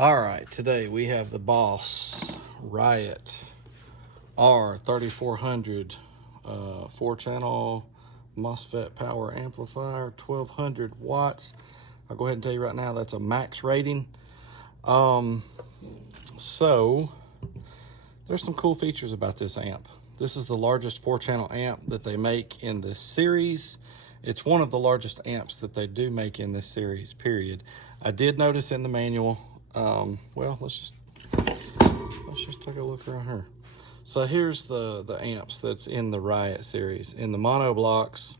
All right, today we have the Boss Riot R3400 4-channel MOSFET power amplifier, 1200 watts. I'll go ahead and tell you right now that's a max rating. So there's some cool features about this amp. This is the largest 4-channel amp that they make in this series. It's one of the largest amps that they do make in this series, period. I did notice in the manual, well, let's just take a look around here. So here's the amps that's in the Riot series. In the mono blocks,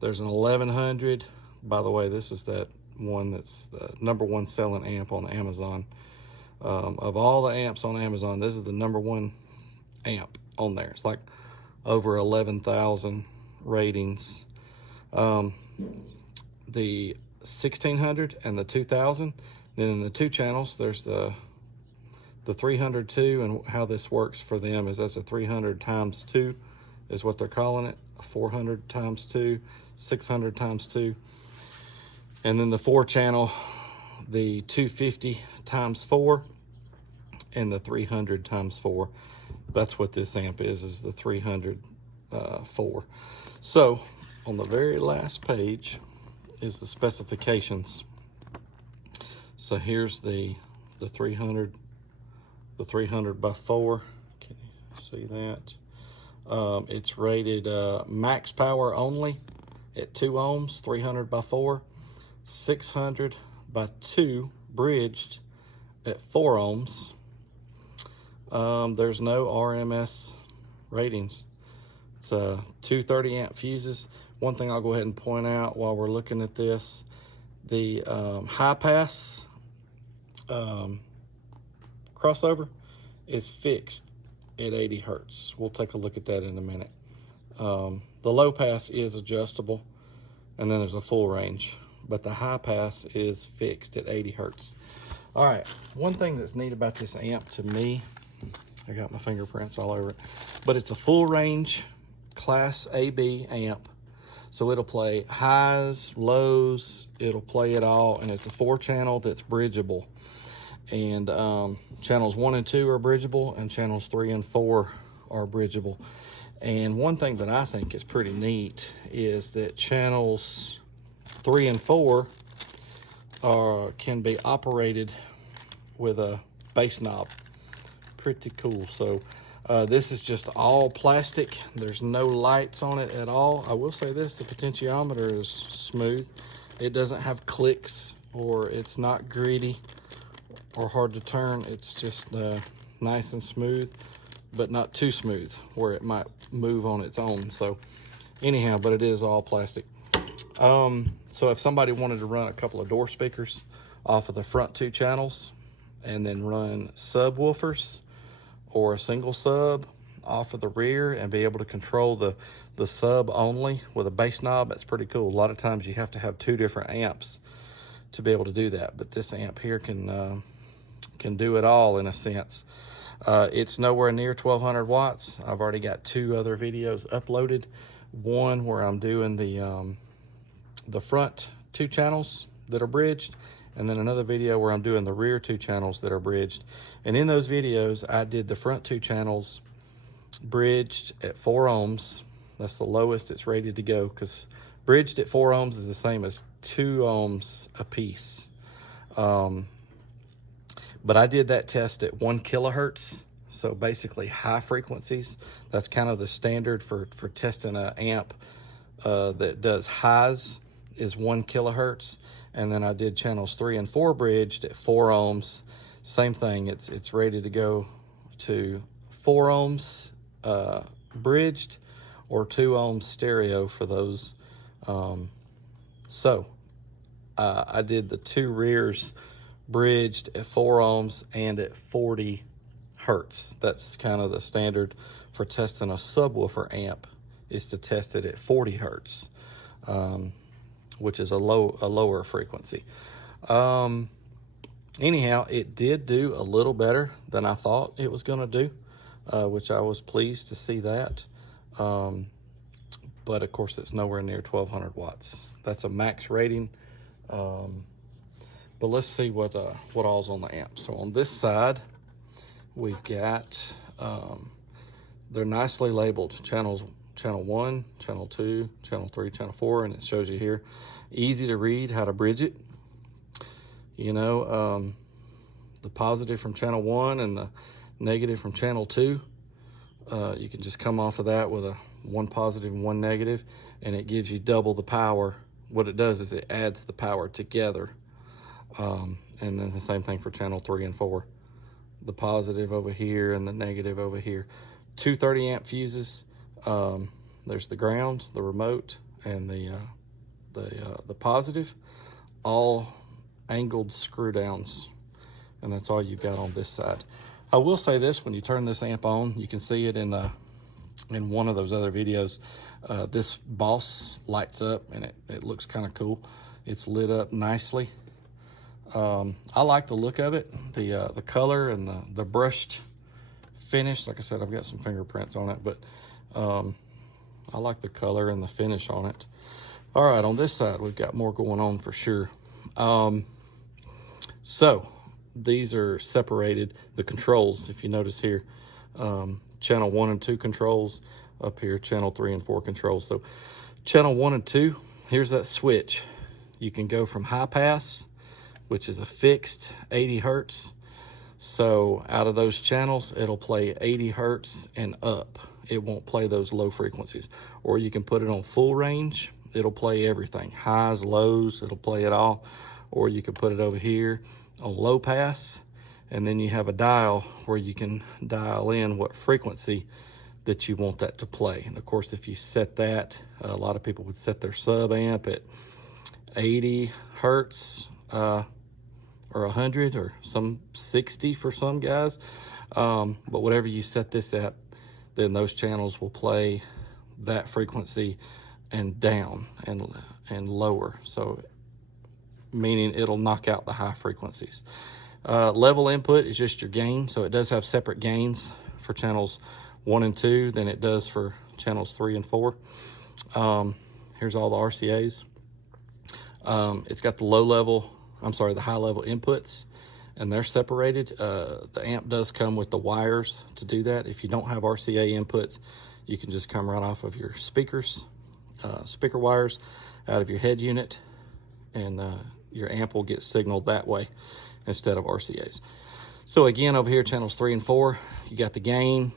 there's an 1100. By the way, this is that one that's the #1 selling amp on Amazon. Of all the amps on Amazon, this is the #1 amp on there. It's like over 11,000 ratings. The 1600 and the 2000. Then in the 2 channels, there's the 302, and how this works for them is that's a 300 times 2 is what they're calling it. 400 times 2, 600 times 2. And then the 4-channel, the 250 times 4, and the 300 times 4. That's what this amp is the 304. So on the very last page is the specifications. So here's the 300 by 4. Can you see that? It's rated max power only at 2 ohms, 300 by 4, 600 by 2 bridged at 4 ohms. There's no RMS ratings. It's 230 amp fuses. One thing I'll go ahead and point out while we're looking at this, the high pass crossover is fixed at 80 hertz. We'll take a look at that in a minute. The low pass is adjustable, and then there's a full range, but the high pass is fixed at 80 hertz. All right, one thing that's neat about this amp to me, I got my fingerprints all over it, but it's a full range Class AB amp. So it'll play highs, lows, it'll play it all, and it's a 4-channel that's bridgeable. And channels 1 and 2 are bridgeable, and channels 3 and 4 are bridgeable. And one thing that I think is pretty neat is that channels 3 and 4 can be operated with a bass knob. Pretty cool. So this is just all plastic. There's no lights on it at all. I will say this, the potentiometer is smooth. It doesn't have clicks, or it's not greedy or hard to turn. It's just nice and smooth, but not too smooth where it might move on its own. So anyhow, but it is all plastic. So if somebody wanted to run a couple of door speakers off of the front 2 channels and then run subwoofers or a single sub off of the rear and be able to control the sub only with a bass knob, that's pretty cool. A lot of times you have to have 2 different amps to be able to do that, but this amp here can do it all in a sense. It's nowhere near 1200 watts. I've already got 2 other videos uploaded. One where I'm doing the front 2 channels that are bridged, and then another video where I'm doing the rear 2 channels that are bridged. And in those videos, I did the front 2 channels bridged at 4 ohms. That's the lowest it's rated to go, because bridged at 4 ohms is the same as 2 ohms a piece. But I did that test at 1 kilohertz, so basically high frequencies. That's kind of the standard for testing an amp that does highs is 1 kilohertz. And then I did channels 3 and 4 bridged at 4 ohms. Same thing, it's rated to go to 4 ohms bridged or 2 ohms stereo for those. I did the 2 rears bridged at 4 ohms and at 40 hertz. That's kind of the standard for testing a subwoofer amp, is to test it at 40 hertz, which is a lower frequency. Anyhow, it did do a little better than I thought it was going to do, which I was pleased to see that. But of course, it's nowhere near 1200 watts. That's a max rating. But But let's see what all's on the amp. So on this side, we've got, they're nicely labeled. Channel 1, channel 2, channel 3, channel 4, and it shows you here. Easy to read how to bridge it. You know, the positive from channel 1 and the negative from channel 2. You can just come off of that with a 1 positive and 1 negative, and it gives you double the power. What it does is it adds the power together. And then the same thing for channel 3 and 4. The positive over here and the negative over here. 2 30 amp fuses. There's the ground, the remote, and the positive, all angled screw downs, and that's all you've got on this side. I will say this: when you turn this amp on, you can see it in one of those other videos. This boss lights up, and it looks kind of cool. It's lit up nicely. I like the look of it, the color and the brushed finish. Like I said, I've got some fingerprints on it, but I like the color and the finish on it. All right, on this side, we've got more going on for sure. So these are separated, the controls, if you notice here, channel 1 and 2 controls, up here, channel 3 and 4 controls. So channel 1 and 2, here's that switch. You can go from high pass, which is a fixed 80 hertz. So out of those channels, it'll play 80 hertz and up. It won't play those low frequencies. Or you can put it on full range. It'll play everything, highs, lows, it'll play it all. Or you can put it over here on low pass, and then you have a dial where you can dial in what frequency that you want that to play. And of course, if you set that, a lot of people would set their sub amp at 80 hertz, or 100, or some 60 for some guys. But whatever you set this at, then those channels will play that frequency and down and lower. So meaning it'll knock out the high frequencies. Level input is just your gain. So it does have separate gains for channels 1 and 2 than it does for channels 3 and 4. Here's all the RCAs. It's got the the high level inputs, and they're separated. The amp does come with the wires to do that. If you don't have RCA inputs, you can just come right off of your speakers, speaker wires out of your head unit, and your amp will get signaled that way instead of RCAs. So again, over here, channels 3 and 4, you got the gain.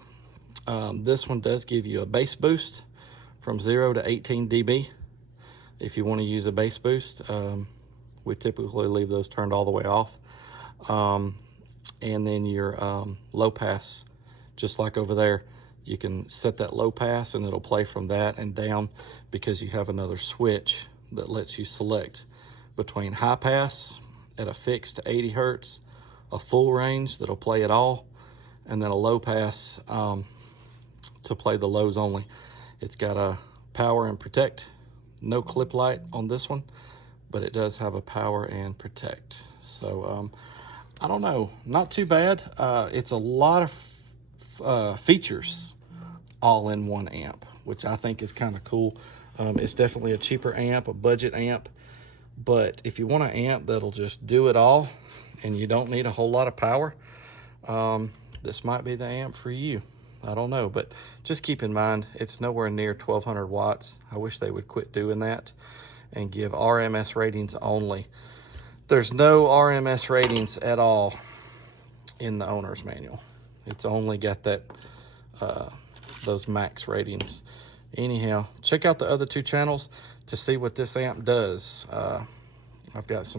This one does give you a bass boost from 0 to 18 dB. If you want to use a bass boost, we typically leave those turned all the way off. And then your low pass, just like over there, you can set that low pass and it'll play from that and down, because you have another switch that lets you select between high pass at a fixed 80 hertz, a full range that'll play it all, and then a low pass to play the lows only. It's got a power and protect, no clip light on this one, but it does have a power and protect. So I don't know, not too bad. It's a lot of features all in one amp, which I think is kind of cool. It's definitely a cheaper amp, a budget amp, but if you want an amp that'll just do it all and you don't need a whole lot of power, this might be the amp for you. I don't know, but just keep in mind, it's nowhere near 1200 watts. I wish they would quit doing that and give RMS ratings only. There's no RMS ratings at all in the owner's manual. It's only got that those max ratings. Anyhow, check out the other 2 channels to see what this amp does. I've got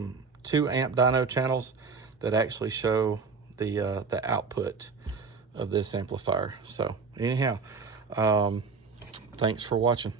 2 amp dyno channels that actually show the output of this amplifier. So anyhow, thanks for watching.